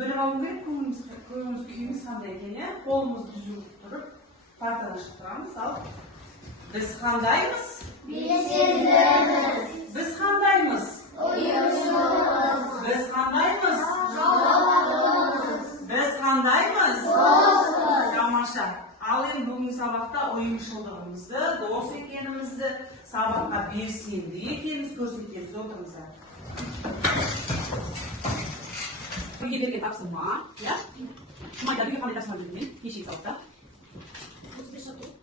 біліп алу керек, көңіліміз күйіміз қандай екен, қолымызды түзу тұрып, партадан шығып тұрамыз. Ал біз қандаймыз? Белсендіміз. Біз қандаймыз? Ұйымшылмыз. Біз қандаймыз? Жауаптымыз. Біз қандаймыз? Доспыз. Тамаша. Ал енді бүгінгі сабақта ұйымшылдығымызды, дос екенімізді, сабаққа белсенді екеніміз көрсетеміз. Отырыңыздар. Бірге берген тапсырма, иә? Майда бірге қандай тапсырма берген? Кешегі сабақта?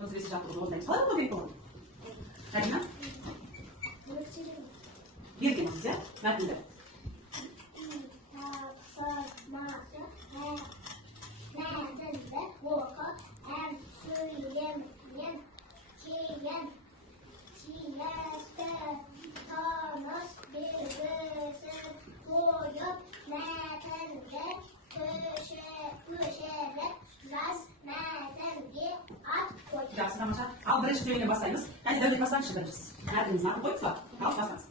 35 жаттығуды орындаймыз. Қалай болу керек болған? Карина? Берген оқыз, иә? Мәтінді. Тапсырмасы мәтінді оқы, әм сөйлемнен кейін тиісті таныс белгісін қойып, мәтінді көшіріп жаз, мәтінге ат қой. Жақсы, тамаша. Ал бірінші сөйлемнен бастаймыз. Әне дәулет бастаңызшы біріншісіз. Мәтініңіздің атын қойыпсыз ба? Ал бастаңыз.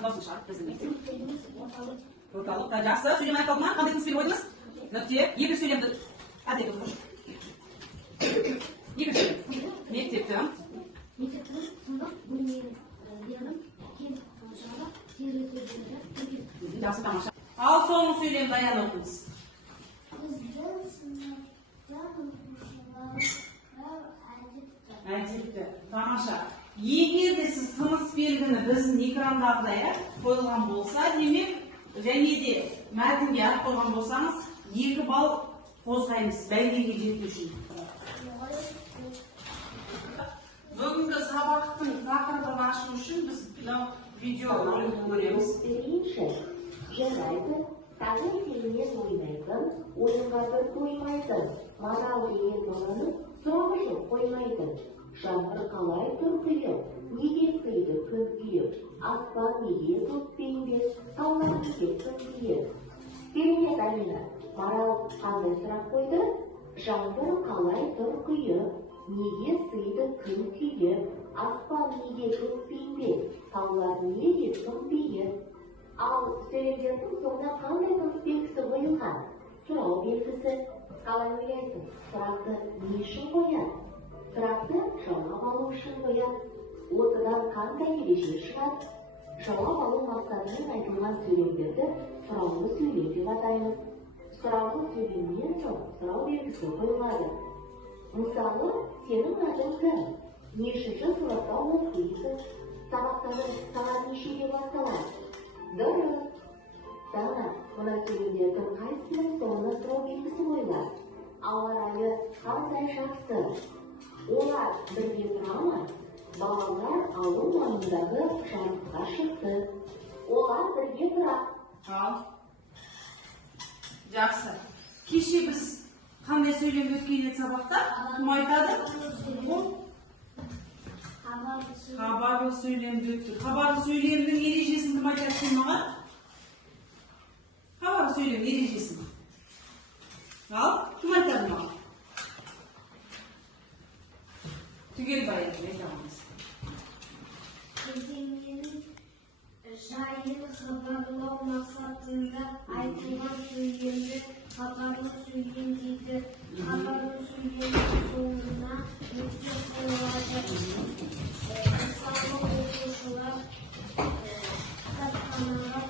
Дауысын шығарып, біздің орталық. Жақсы, сөйлем аяқталды ма? Қандай тыныс беріп ойдыңыз? Нүкте. Екінші сөйлемді әдет қош. Екінші сөйлем. Мектептің сынып бөлмелерін кең жағы терезелері. Жақсы, тамаша. Ал соңғы сөйлемді аян оқыңыз. Біздің сыныптың оқушылары Әдетті. Тамаша. Егер де сіз тыныс белгіні біздің экрандағыдай қойылған болса, демек, және де мәтінге ат қойған болсаңыз, 2 балл қозғаймыз бәйгеге жету үшін. Бүгінгі сабақтың тақырыбын ашу үшін біз видеоны көреміз. Жарайды, тағын телінен ойнайтын, ойынға бір қоймайтын, мадал деген баланы сұрағы жоқ қоймайтын. Жаңбыр қалай түркіліп, неге сыйды күн күйіп, аспан неге көкпеңбек, таулар неге күнгейіп. Керемет, Алина, Марал қандай сұрақ қойды? Жаңбыр қалай түркіліп, неге сыйды күн күйіп, аспан неге көкпеңбек, таулар неге күнгейіп. Ал сөйлемдердің соңына қандай тыныс белгісі қойылған? Сұрау белгісі. Қалай ойлайсың? Сұрақты не үшін қояды? Сұрақты жауап алу үшін қояды. Осыдан қандай ереже шығады? Жауап алу мақсатымен айтылған сөйлемдерді сұраулы сөйлем деп атаймыз. Сұраулы сөйлемнен соң сұрау белгісі қойылады. Мысалы, сенің атың кім? Нешінші сыныпта оқисың? Сабақтарың сағат нешеде басталады? Дұрыс. Дана, мына сөйлемдердің қайсының соңына сұрау белгісі қойылады? Ауа райы қандай жақсы? Олар бірге тұра ма? Балалар ауыл маңындағы жарысқа шықты. Олар бірге тұра. Ал. Жақсы. Кеше біз қандай сөйлем өткен еді сабақта? Кім айтады? Хабарлы сөйлемді өтті. Хабарлы сөйлемнің ережесін кім айтады сен маған? Хабарлы сөйлем ережесін. Ал, кім айтады маған? Түгел баяғы айтамыз. Бірдеңенің жайын хабарлау мақсатында айтылған сөйлемді хабарлы сөйлем дейді. Хабарлы сөйлемнің соңына нүкте қойылады. Мысалы, оқушылар кітапханаға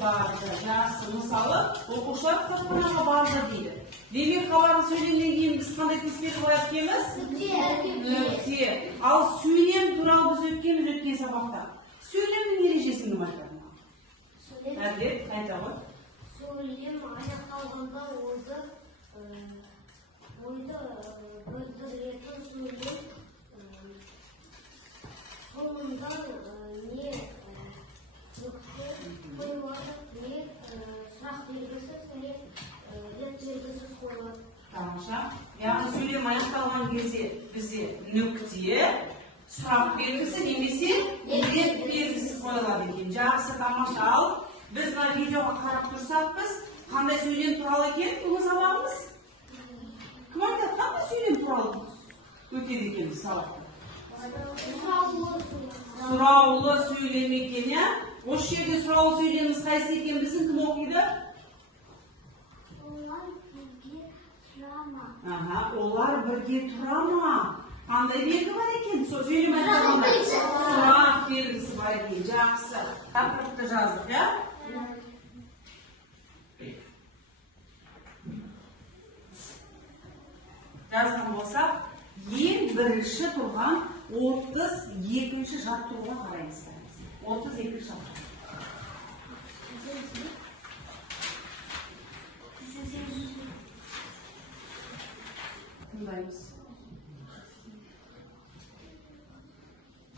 Барды. Жақсы. Мысалы, оқушылар кітапханаға барды дейді. Демек, хабарлы сөйлемнен кейін біз қандай тыныс беріп қояды екенбіз? Нүкте. Ал сөйлем туралы біз өткен сабақта. Сөйлемнің ережесін кім айтады? Әдет, айта ғой. Сөйлем аяқталғанда ойды білдіретін сөйлем соңында не нүкте қойылады, не сұрақ белгісі, не рет белгісі қойылады. Тамаша. Яғни сөйлем аяқталған кезде бізде нүкте, сұрақ белгісі немесе рет белгісі қойылады екен. Жақсы, тамаша. Ал біз мына видеоға қарап тұрсақ, біз қандай сөйлем туралы екен бүгін сабағымыз? Кім айтады, қандай сөйлем туралы өтеді екен сабақта? Сұраулы сөйлем екен, иә? Осы жерде сұраулы сөйлеміміз қайсы екен біздің кім оқиды? Олар бірге тұра ма? Қандай белгі бар екен? Сөйлем айтқанда. Сұрақ белгісі бар екен. Жақсы. Тақырыпты жаздық, я? Жазған болсақ, ең бірінші тұрған 32-ші жаттығуға қараймыз. 32-ші жаттығу. Тыңдаймыз.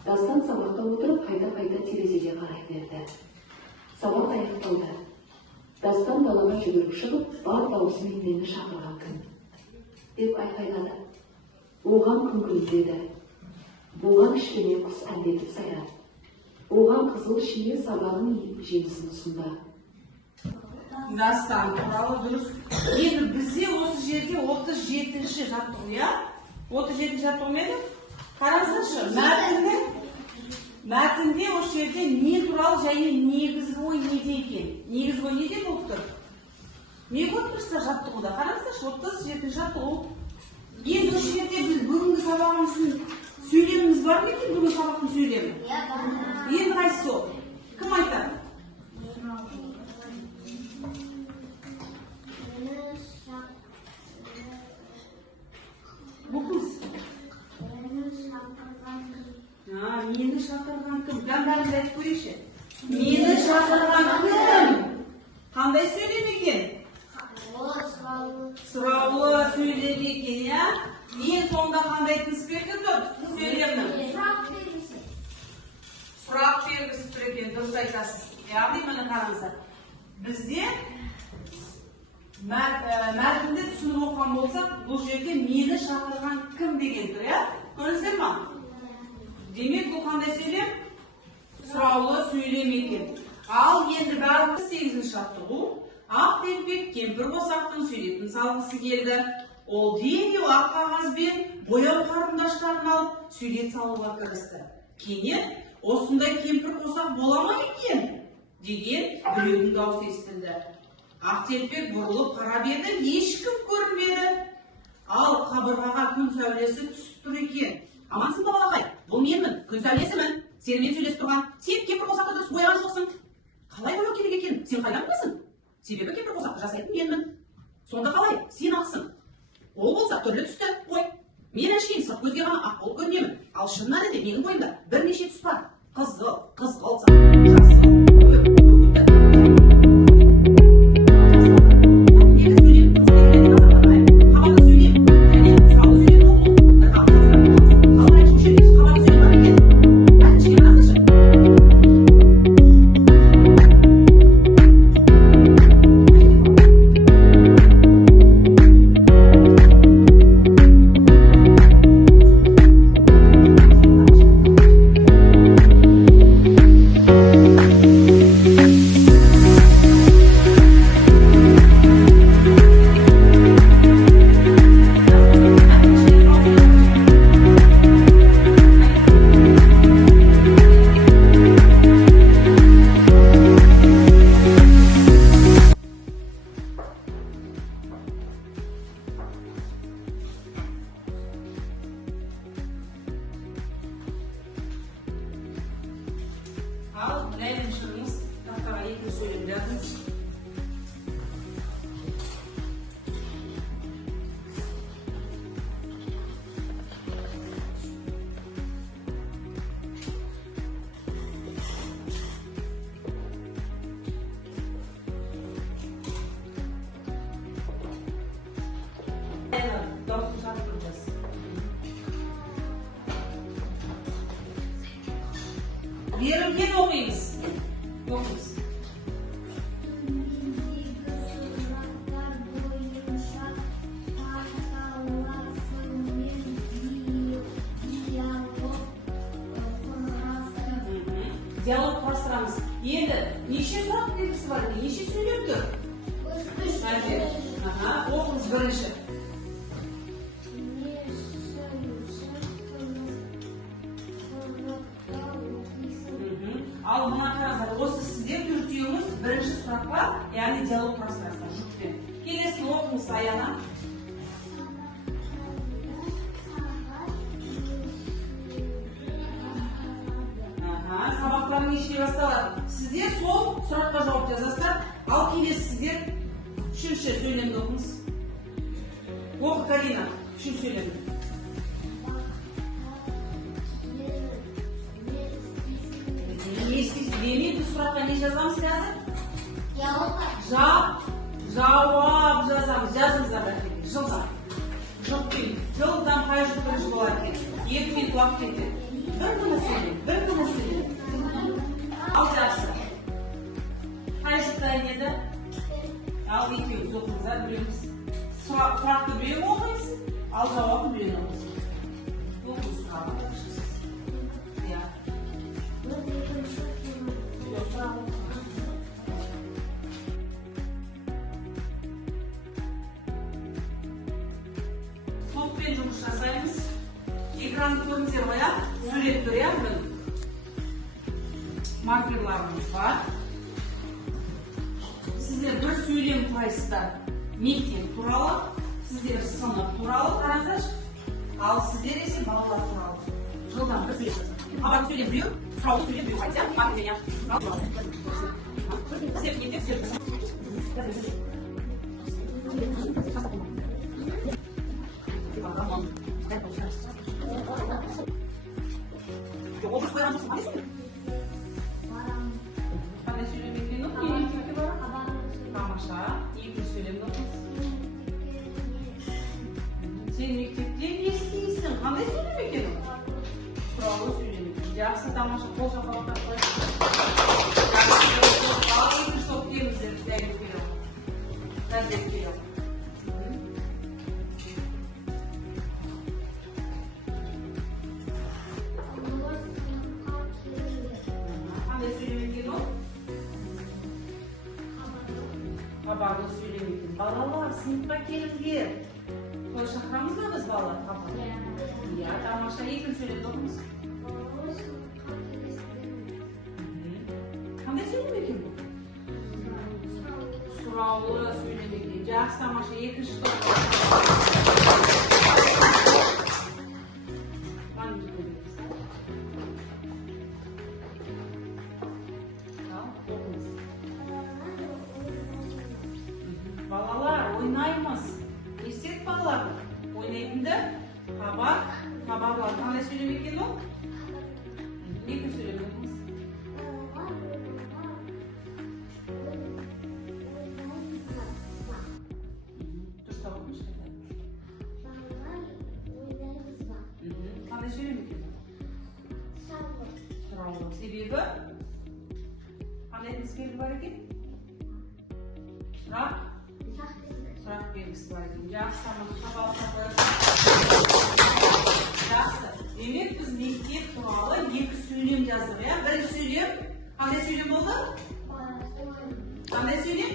Дастан сабақта отырып қайта-қайта терезеге қарай берді. Сабақ аяқталды. Дастан далаға жүгіріп шығып, бар даусымен мені шақырған кім? Деп айқайлады. Оған күңкілдеді. Болған кішкене құс әндетіп сайрады. Оған қызыл шие сабағын жемісін ұсынды. Дастан туралы дұрыс. Енді бізде осы жерде 37-ші жаттығу, я? 37-ші жаттығу ма еді? Қараңыздаршы, мәтінде осы жерде не туралы және негізгі ой неде екен? Негізгі ой неде болып тұр? Не болып тұрса жаттығуда? Қараңыздаршы, 37-ші жаттығу. Енді осы жерде біз бүгінгі сабағымыздың сөйлеміміз бар ма екен? Бүгінгі сабақтың сөйлемі? Енді қайсысы ол? Кім айтады? Мені шақырған кім? Бәріміз айтып көрейікші. Мені шақырған кім? Қандай сөйлем екен? Сұраулы сөйлем екен, я? Ең соңында қандай тіс берді тұр? Сөйлемнің? Сұрақ белгісі тұр екен, дұрыс айтасыз. Яғни мені қараңыздар. Бізде мәтінді түсініп оқыған болсақ, бұл жерде мені шақырған кім деген тұр, я? Көріңіздер ма? Демек, бұл қандай сөйлем? Сұраулы сөйлем екен. Ал енді бәріміз 8-ші жаттығу. Ақ телпек кемпір қосақтың суретін салғысы келді. Ол демеу ақ қағазбен бояу қарындаштарын алып сурет салуға кірісті. Кенет, осындай кемпір қосақ бола ма екен? Деген біреудің дауысы естілді. Ақ телпек бұрылып қарап еді, ешкім көрінбеді. Ал қабырғаға күн сәулесі түсіп тұр екен. Амансың ба балақай? Бұл менмін, күн сәулесімін. Сенімен сөйлесіп тұрған, сен кемпір қосақты дұрыс бояған жоқсың. Қалай бояу керек екен? Сен қайдан білесің? Себебі кемпір қосақты жасайтын менмін. Сонда қалай? Сен ақсың. Ол болса түрлі түсті. Ой, мен әшейін сырт көзге ғана ақ болып көрінемін. Ал шын мәнінде менің бойымда бірнеше түс бар. Қызыл, қызғылт, Ал біләйін шығыңыз, тақтаға екі сөйлем жазыңыз. Дауысын шақырыңыз. Берілген оқимыз. Оқимыз. Диалог құрастырамыз. Енді неше сұрақ белгісі бар екен? Неше сөйлем тұр? Оқыңыз бірінші. Ал мына қараңыздар, осы сіздер төртеуіңіз бірінші сұраққа, яғни диалог құрастырасыздар жұппен. Келесін оқыңыз Аяна. сөйлей басталады. Сіздер сол сұраққа жауап жазасыздар. Ал келесі сіздер үшінші сөйлемді оқыңыз. Оқы, Карина, үшінші сөйлемді. Не істейсіз? Демейді сұраққа не жазамыз қазір? Жауап жазамыз. Жазыңыздар бәкеге. Жылдам. Жылпен. Жылдам қай жұп бірінші болады екен? 2 минут уақыт кетеді. Bir ғана сөйлем. Ал жақсы. Қай жұпта еді? Ал екеуіміз оқыңыздар, біреуіміз. Сұрақты біреу оқыңыз, ал жауабын біреу оқыңыз. Оқыңыз сұрағын оқыңыз. Иә. Топпен жұмыс жасаймыз. Экранды көріңіздер ғой, иә? Сурет көремін. Маркерларымыз бар. Сіздер бір сөйлем құрайсыздар. Мектеп туралы, сіздер сынып туралы қараңыздаршы. Ал сіздер есе балалар туралы. Жылдан бір сөйлем жазыңыз. Абат сөйлем біреу, сұраулы сөйлем біреу қайтса, маркермен сіздер мектеп сіздер. Образ қойған жоқсың, қандай сөйлем? Қандай сөйлем екен ол? Не мектепте бар? Тамаша. Екінші сөйлемді оқыңыз. Сен мектепте не істейсің? Қандай сөйлем екен ол? Сұраулы сөйлем. Жақсы, тамаша. Қол шапалақтап қойыңыз. Жақсы. Ал екінші топ келіңіздер. Дәлеп келіп. Дәлеп келіп. Хабарлы сөйлем екен. Балалар, сыныпқа келіңдер. Той шақырамыз ба біз балалар? Иә, тамаша. Екінші сөйлемді оқыңыз. Қандай сөйлем екен бұл? Сұраулы сөйлем екен. Жақсы, тамаша. Екінші топ. Балалар, ойнаймыз. Естет балалар. Ойнайтынды. Хабарлар. Қандай сөйлем екен ол? Екінші сөйлем оқыңыз. Дұрыстап оқыңызшы. Қандай сөйлем екен ол? Сұраулы. Себебі? Қандай іскерлік бар екен? Сұрақ белгісі бар екен. Жақсы, тамаша. Хабарлар қоясыз. Жақсы. Демек біз мектеп туралы екі сөйлем жаздық, иә? Бірінші сөйлем. Қандай сөйлем болды? Қандай сөйлем?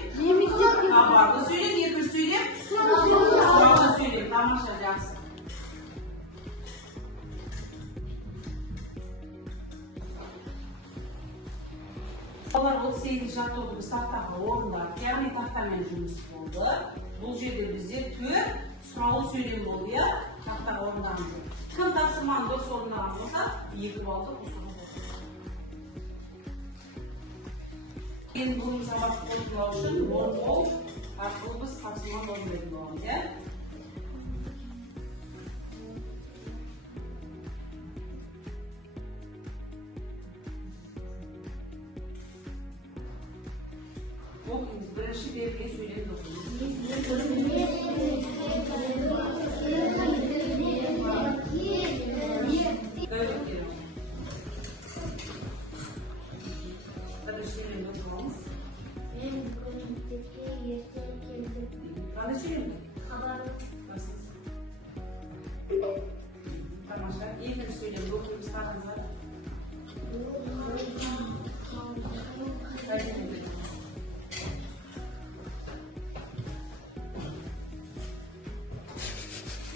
Хабарлы сөйлем. Екінші сөйлем? Сұраулы сөйлем. Тамаша, жақсы. Балалар, бұл 8 жаттығуды біз тақтаға орындап, яғни тақтамен жұмыс болды. Бұл жерде бізде 4 сұраулы сөйлем болды, иә? Тақтаға орындағымыз. Кім тапсырманы дұрыс орындаған болса, 2 балды қосылған болды. Енді бұл сабақты қорытындылау үшін орындау арқылы біз тапсырманы орындайтын боламыз, иә? Оқыңыз, бірінші берілген сөйлемді оқыңыз. Бірінші сөйлемді оқыңыз. Мен бүгін мектепке ерте келдім. Қандай сөйлемді? Хабарлы. Тамаша. Екінші сөйлемді оқыңыз, қараңыздар.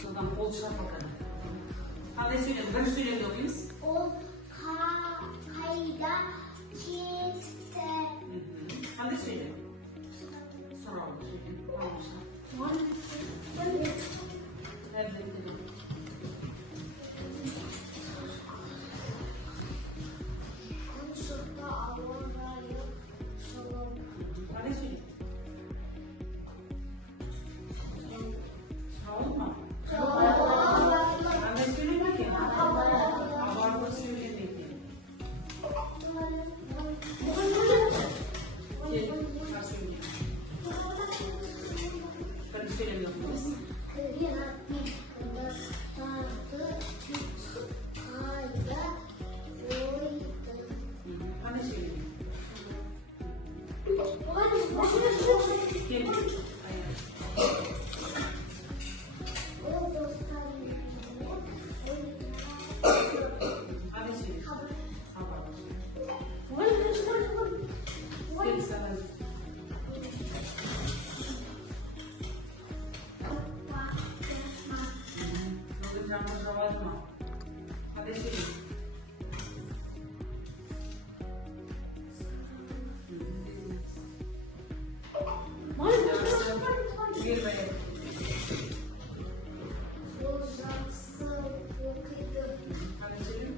Содан қол шапалақтады. Қандай сөйлем? Бірінші сөйлемді оқыңыз. Ол қайда кетті? Қандай сөйлем? Сұраулы сөйлем. Тамаша. Шықты алып söylemiyorsunuz. Kreatif kılıçlardı küçük kaya koydum. Hadi söyleyin. Gelin. O dostların yüzüne Hadi söyleyin. Haber. oynar. Gelin sana. Bugün canlı var mı? Hadi söyleyin. Bir böyle. Olacaksın okudum. Hadi söyleyin.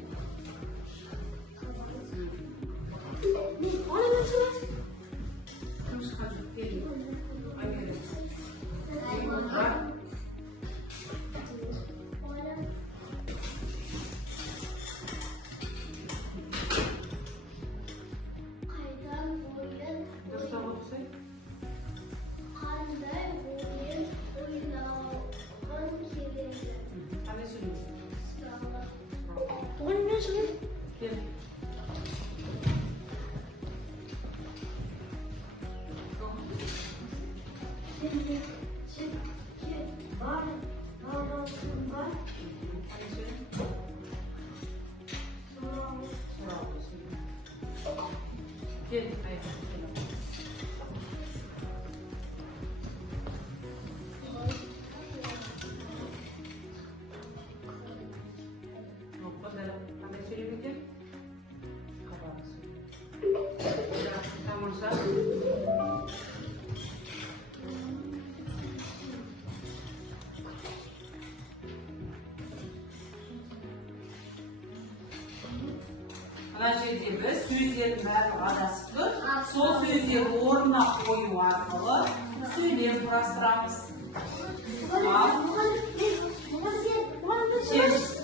Konuş hadi. Gelin. Hadi gelin. Bırak. Kaydan boyun Göster bakayım. Kaydan boyun oynağın kirli. Hadi söyleyin. Oynar. Gelin. Şimdi çünkü var arasın var. Hadi söyleyin. Sonra Bravo. Gelin. Hayır. Gelin. Nokta dalam. Hadi söyleyin bakayım. Kabar. Ya, tamam sen. Ana жерде біз сөздердің бәрі адасып тұр. Сол сөздерді орнына қою арқылы сөйлем құрастырамыз. Ал, шеш.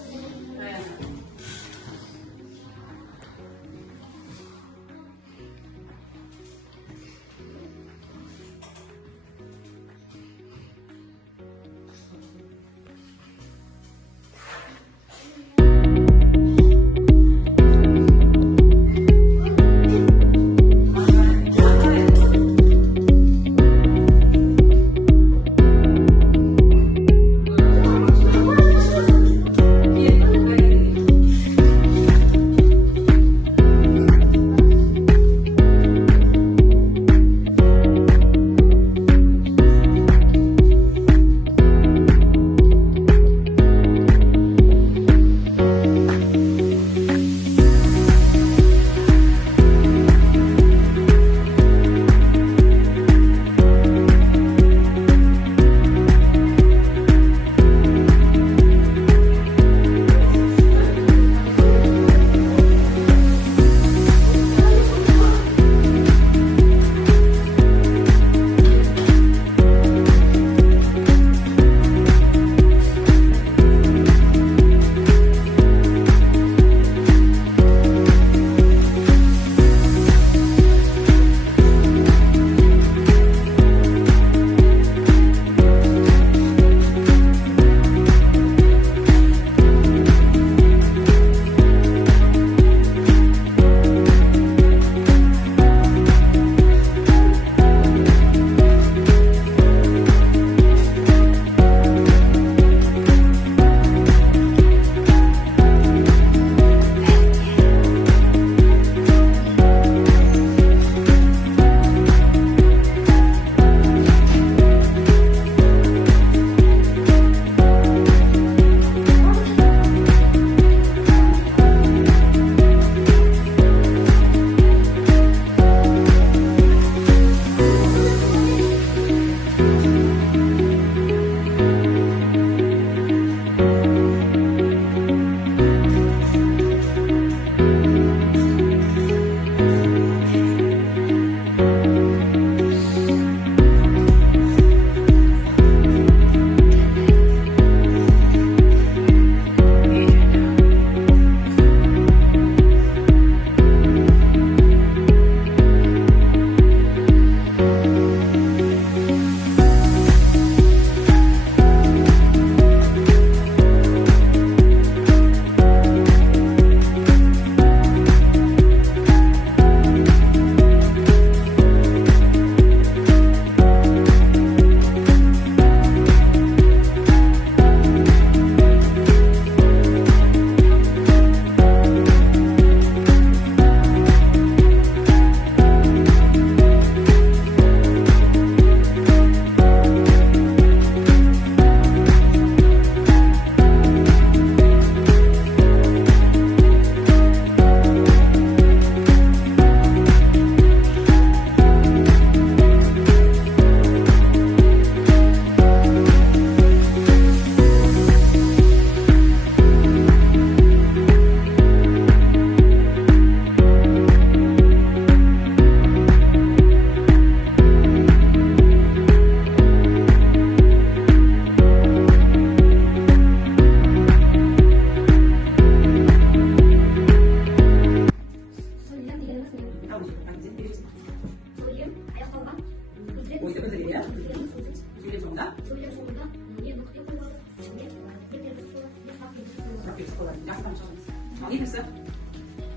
соңында сөйлем соңында не нүкте қойылады, не белгісі қойылады, не сұрақ белгісі қойылады. сұрақ белгісі қойылады. Жақсы тамаша қылыңыз. Ал екіншісі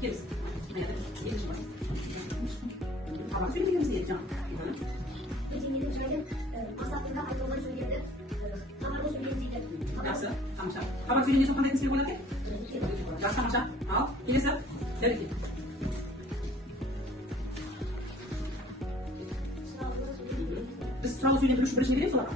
келіңіз. Міне екінші бар. Қабақ сөйлемегеніміз не еді жаңа? Мәдениетің жайы мақсатында айтылған сөйлемді хабарлы сөйлем дейді. Жақсы тамаша. Қабақ сөйлемге қандай тіспе болады екен? Жақсы тамаша. Ал келесі дәлелден. Біз сұрау сөйлем білуші бірінші не береміз оларға?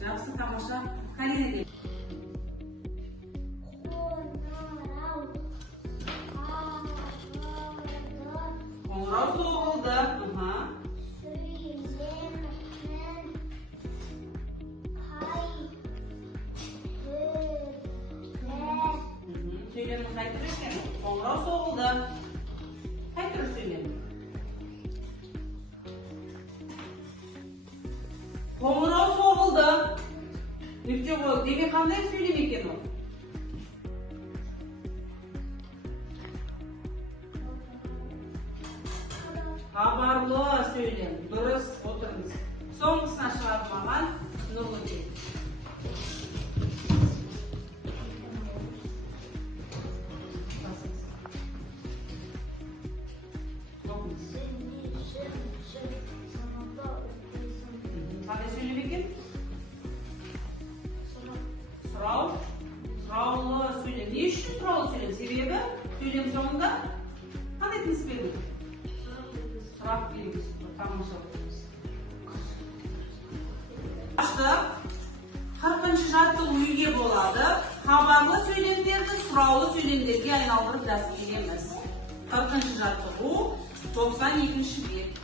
Жақсы тамаша. Карина кел. Қоңырау соғылды. Сөйлемін қайтыр екен. Қоңырау соғылды. Қайтыр сөйлем. Қоңырау соғылды. Нүкте қойылды. Демек қандай сөйлем екен ол? Хабарлы сөйлем. Дұрыс отырыңыз. Соңғысына шығармаған нұрлы кел. Қандай сөйлем екен? Сұраулы сөйлем. Не үшін сұраулы сөйлем? Себебі сөйлем соңында қандай тыныс белгі? Сұрақ белгісі. Тамаша отырыңыз. Аштық. 40-шы жаттығу үйге болады. Хабарлы сөйлемдерді сұраулы сөйлемдерге айналдырып дәстүрлеміз. 40-шы жаттығу 92-ші бет.